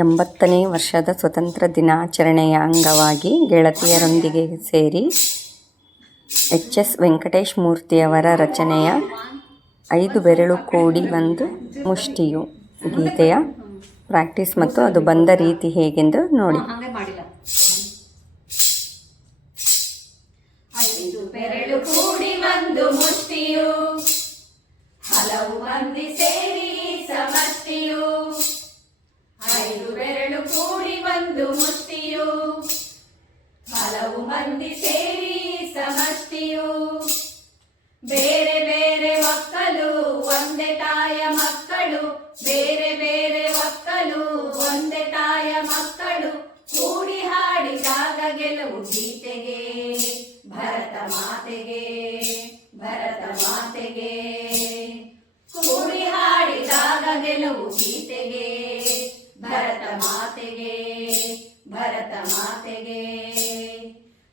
80ನೇ ವರ್ಷದ ಸ್ವತಂತ್ರ ದಿನಾಚರಣೆಯ ಅಂಗವಾಗಿ ಗೆಳತಿಯರೊಂದಿಗೆ ಸೇರಿ ಎಚ್.ಎಸ್. ವೆಂಕಟೇಶ ಮೂರ್ತಿಯವರ ರಚನೆಯ 5 ಬೆರಳು ಕೂಡಿ ಒಂದು ಮುಷ್ಟಿಯು ಗೀತೆಯ ಪ್ರಾಕ್ಟೀಸ್ ಮತ್ತು ಅದು ಬಂದ ರೀತಿ ಹೇಗೆಂದು ನೋಡಿ. 5 ಬೆರಳು ಕೂಡಿ ಒಂದು ಮುಷ್ಟಿಯು, ಹಲವು ಮಂದಿ ಸೇರಿ ಸಮಷ್ಟಿಯು. 5 ಬೆರಳು ಕೂಡಿ ಒಂದು ಮುಷ್ಟಿಯು, ಹಲವು ಮಂದಿ ಸೇರಿ ಸಮಷ್ಟಿಯು. ಬೇರೆ ಬೇರೆ ಒಕ್ಕಲು ಒಂದೇ ತಾಯ ಮಕ್ಕಳು, ಬೇರೆ ಬೇರೆ ಒಕ್ಕಲು ಒಂದೇ ತಾಯ ಮಕ್ಕಳು. ಕೂಡಿ ಹಾಡಿದಾಗ ಗೆಲುವು ಗೀತೆಗೆ, ಭರತ ಮಾತೆಗೆ, ಭರತ ಮಾತೆಗೆ. ಕೂಡಿ ಹಾಡಿದಾಗ ಗೆಲುವು ಗೀತೆಗೆ, ಭರತ ಮಾತೆಗೆ, ಭರತ ಮಾತೆಗೆ.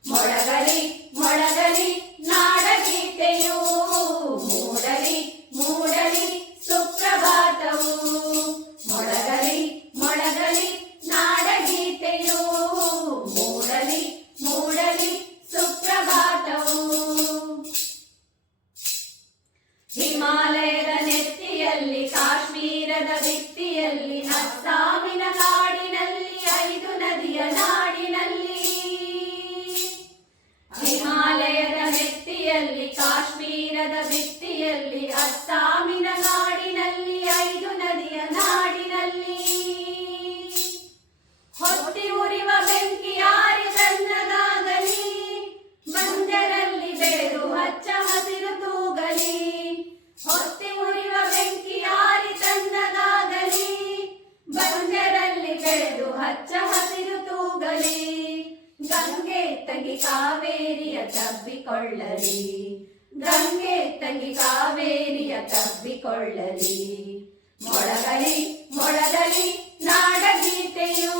ಮೊಳಗಲಿ ಮೊಳಗಲಿ ನಾಡಗೀತೆಯು, ಮೂಡಲಿ ಮೂಡಲಿ ಸುಪ್ರಭಾತವು. ಮೊಳಗಲಿ ಮೊಳಗಲಿ ನಾಡಗೀತೆಯು, ಮೂಡಲಿ ಮೂಡಲಿ ಸುಪ್ರಭಾತವು. ಹಿಮಾಲಯದ ನೆತ್ತಿಯಲ್ಲಿ, ಕಾಶ್ಮೀರದ ಭಿತ್ತಿಯಲ್ಲಿ, ಅಸ್ಸಾಮಿನ ಕಾಡಿನಲ್ಲಿ, 5 ನದಿಯ ನಾಡಿನಲ್ಲಿ. ಹಿಮಾಲಯದ ನೆತ್ತಿಯಲ್ಲಿ, ಕಾಶ್ಮೀರದ ಭಿತ್ತಿಯಲ್ಲಿ, ಅಸ್ಸಾಮಿನ ಕಾಡಿನಲ್ಲಿ, 5 ನದಿಯ ನಾಡಿನಲ್ಲಿ. ಹೊತ್ತಿ ಉರಿವ ಬೆಂಕಿ ಆರಿ ತಣ್ಣಗಾಗಲಿ, ಬಂಜರಲ್ಲಿ ಬೆಳೆದು ಹಚ್ಚ ಹಸಿರು ತೂಗಲಿ. ಹೊತ್ತಿ ಉರಿವ ಬೆಂಕಿ ಆರಿ ತಣ್ಣಗಾಗಲಿ, ಬಂಜರಲ್ಲಿ ಬೆಳೆದು ಹಚ್ಚ ಹಸಿರು ತೂಗಲಿ. ಗಂಗೆ ತಂಗಿ ಕಾವೇರಿಯ ತಬ್ಬಿಕೊಳ್ಳಲಿ, ಗಂಗೆ ತಂಗಿ ಕಾವೇರಿಯ ತಬ್ಬಿಕೊಳ್ಳಲಿ. ಮೊಳಗಲಿ ಮೊಳಗಲಿ ನಾಡಗೀತೆಯು,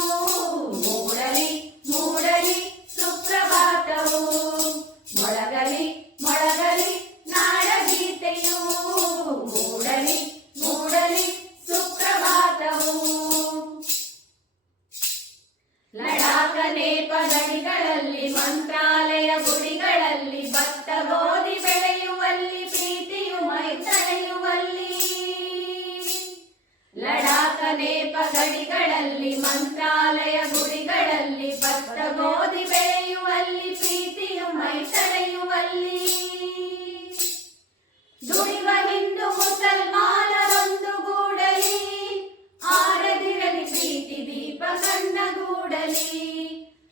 ಮೂಡಲಿ ಮೂಡಲಿ ಸುಪ್ರಭಾತವು. ಮೊಳಗಲಿ ಮೊಳಗಲಿ ನಾಡಗೀತೆಯು, ಮೂಡಲಿ ಮೂಡಲಿ ಸುಪ್ರಭಾತವು. ಲಡಾಖ ನೇಪ ಗಡಿಗಳಲ್ಲಿ, ಮಂತ್ರಾಲಯ ಗುಡಿಗಳಲ್ಲಿ, ಭತ್ತ ಗೋಧಿ ಬೆಳೆಯುವಲ್ಲಿ, ಪ್ರೀತಿಯು ಮೈ ತಳೆಯುವಲ್ಲಿ. ಲಡಾಖ ನೇಪ ಗಡಿಗಳಲ್ಲಿ, ಮಂತ್ರಾಲಯ ಗುಡಿಗಳಲ್ಲಿ, ಭತ್ತ ಗೋಧಿ ಬೆಳೆಯುವಲ್ಲಿ, ಪ್ರೀತಿಯು ಮೈ ತಳೆಯುವಲ್ಲಿ. ದುಡಿವ ಹಿಂದೂ ಮುಸಲ್ಮಾನರೊಂದು ಗೂಡಲಿ, ಆರದಿರಲಿ ಪ್ರೀತಿ ದೀಪ ಕಣ್ಣಗೂಡಲಿ.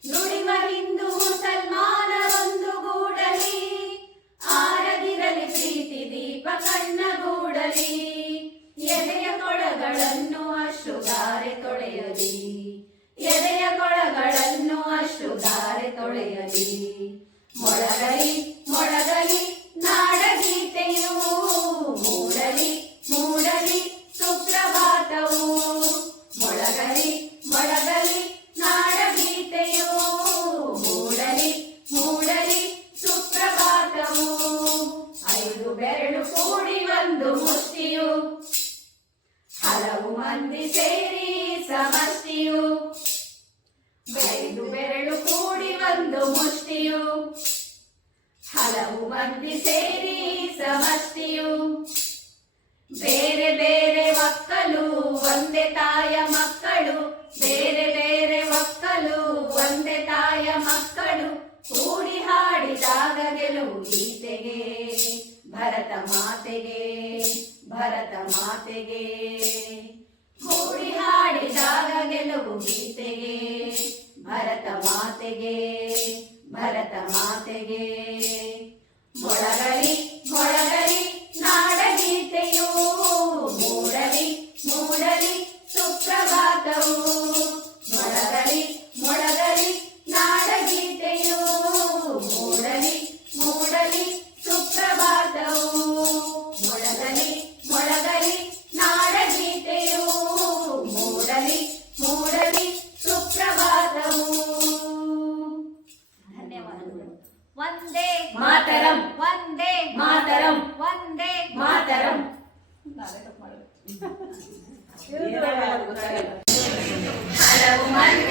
ದುಡಿವ ಹಿಂದೂ ಮುಸಲ್ಮಾನರೊಂದು ಗೂಡಲಿ, ಆರದಿರಲಿ ಪ್ರೀತಿ ದೀಪ ಕಣ್ಣಗೂಡಲಿ. ಎದೆಯ ಕೊಳಗಳನ್ನು ಅಶ್ರುಧಾರೆ ತೊಳೆಯಲಿ, ಎದೆಯ ಕೊಳಗಳನ್ನು ಅಶ್ರುಧಾರೆ ತೊಳೆಯಲಿ. ಮೊಳಗಲಿ ಮೊಳಗಲಿ ನಾಡಗೀತೆಯು, ಮೂಡಲಿ ಮೂಡಲಿ ಸುಪ್ರಭಾತವು. ಮೊಳಗಲಿ ಮೊಳಗಲಿ ನಾಡಗೀತೆಯು, ಮೂಡಲಿ ಮೂಡಲಿ ಸುಪ್ರಭಾತವು. 5 ಬೆರಳು ಕೂಡಿ ಒಂದು ಮುಷ್ಟಿಯು, ಹಲವು ಮಂದಿ ಸೇರಿ ಸಮಷ್ಟಿಯು. 5 ಬೆರಳು ಕೂಡಿ ಒಂದು ಮುಷ್ಟಿಯು, ಹಲವು ಮಂದಿ ಸೇರಿ ಸಮಷ್ಟಿಯು. ಬೇರೆ ಬೇರೆ ಒಕ್ಕಲು ಒಂದೇ ತಾಯ ಮಕ್ಕಳು, ಬೇರೆ ಬೇರೆ ಒಕ್ಕಲು ಒಂದೇ ತಾಯ ಮಕ್ಕಳು. ಕೂಡಿ ಹಾಡಿದಾಗ ಗೆಲುವು ಗೀತೆಗೆ, ಭರತ ಮಾತೆಗೆ, ಭರತ ಮಾತೆಗೆ. ಕೂಡಿ ಹಾಡಿದಾಗ ಗೆಲುವು ಗೀತೆಗೆ, ಭರತ ಮಾತೆಗೆ, ಭರತ ಮಾತೆಗೆ. ಮೊಳಗಲಿ ಮೊಳಗಲಿ ನಾಡಗೀತೆಯು, ಮೂಡಲಿ ಮೂಡಲಿ ಸುಪ್ರಭಾತವು. ಮೊಳಗಲಿ ಮೊಳಗಲಿ ನಾಡಗೀತೆಯು, ಮೂಡಲಿ ಮೂಡಲಿ ಸುಪ್ರಭಾತವು. ಮೊಳಗಲಿ ಮೊಳಗಲಿ ನಾಡಗೀತೆಯು, ಮೂಡಲಿ ಮೂಡಲಿ ಸುಪ್ರಭಾತವು. ಧನ್ಯವಾದಗಳು. ವಂದೇ ಮಾತರಂ, ವಂದೇ ಮಾತರಂ, ವಂದೇ ಮಾತರಂ. ಗೊತ್ತಾಗಲ್ಲ ಮಂಗಳಂ